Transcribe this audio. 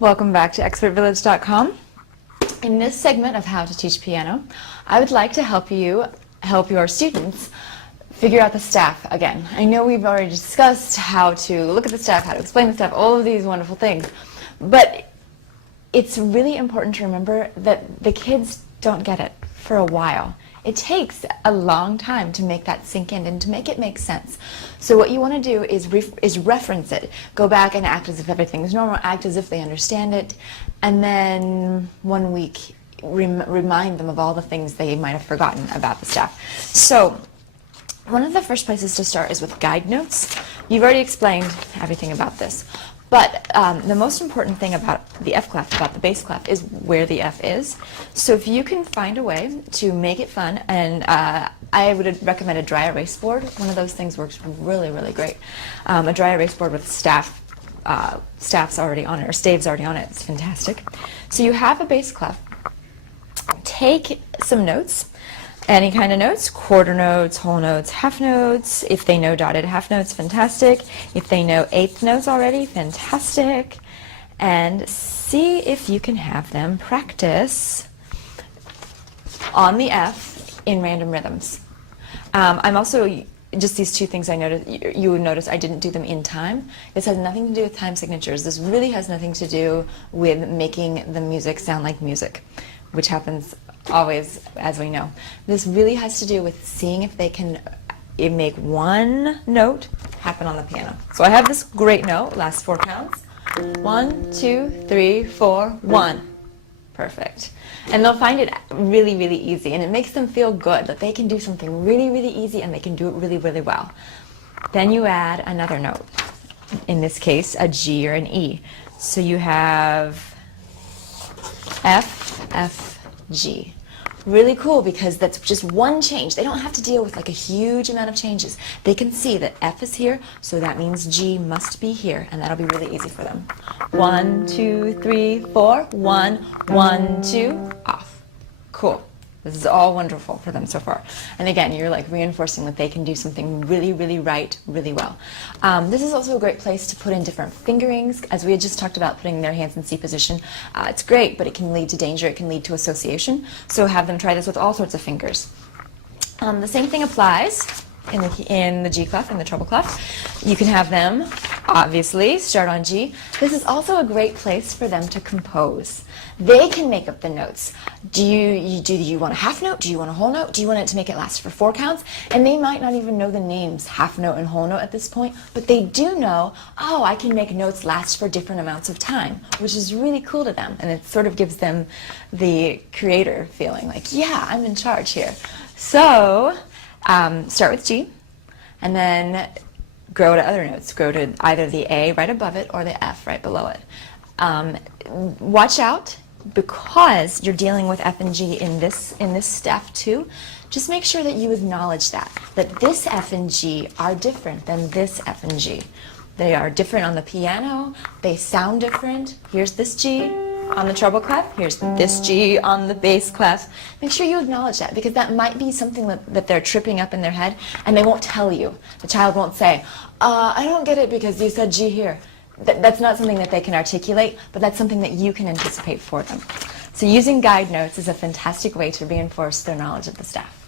Welcome back to expertvillage.com. In this segment of How to Teach Piano, I would like to help your students figure out the staff again. I know we've already discussed how to look at the staff, how to explain the staff, all of these wonderful things, but it's really important to remember that the kids don't get it for a while. It takes a long time to make that sink in and to make it make sense. So what you want to do is reference it. Go back and act as if everything is normal, act as if they understand it, and then 1 week remind them of all the things they might have forgotten about the staff. So one of the first places to start is with guide notes. You've already explained everything about this. But the most important thing about the F clef, about the bass clef, is where the F is. So if you can find a way to make it fun, and I would recommend a dry erase board. One of those things works really, really great. A dry erase board with staffs already on it, or staves already on it. It's fantastic. So you have a bass clef. Take some notes. Any kind of notes, quarter notes, whole notes, half notes. If they know dotted half notes, fantastic. If they know eighth notes already, fantastic. And see if you can have them practice on the F in random rhythms. I'm also, just these two things I noticed, you would notice I didn't do them in time. This has nothing to do with time signatures. This really has nothing to do with making the music sound like music, which happens always, as we know. This really has to do with seeing if they can make one note happen on the piano. So I have this great note, last 4 counts. 1, 2, 3, 4, 1. Perfect. And they'll find it really, really easy, and it makes them feel good that they can do something really, really easy and they can do it really, really well. Then you add another note, in this case a G or an E. So you have F, F, G. Really cool, because that's just one change. They don't have to deal with like a huge amount of changes. They can see that F is here, so that means G must be here, and that'll be really easy for them. 1, 2, 3, 4, 1, 1, 2, off. Cool. This is all wonderful for them so far. And again, you're like reinforcing that they can do something really, really right, really well. This is also a great place to put in different fingerings. As we had just talked about putting their hands in C position, it's great, but it can lead to danger, it can lead to association. So have them try this with all sorts of fingers. The same thing applies in the G clef, in the treble clef. You can have them, obviously, start on G. This is also a great place for them to compose. They can make up the notes. Do you want a half note? Do you want a whole note? Do you want it to make it last for 4 counts? And they might not even know the names half note and whole note at this point, but they do know, oh, I can make notes last for different amounts of time, which is really cool to them. And it sort of gives them the creator feeling, like, yeah, I'm in charge here. So start with G, and then grow to other notes. Grow to either the A right above it or the F right below it. Watch out, because you're dealing with F and G in this staff too. Just make sure that you acknowledge that this F and G are different than this F and G. They are different on the piano. They sound different. Here's this G on the treble clef. Here's this G on the bass clef. Make sure you acknowledge that, because that might be something that they're tripping up in their head, and they won't tell you. The child won't say, I don't get it because you said G here. That's not something that they can articulate, but that's something that you can anticipate for them. So using guide notes is a fantastic way to reinforce their knowledge of the staff.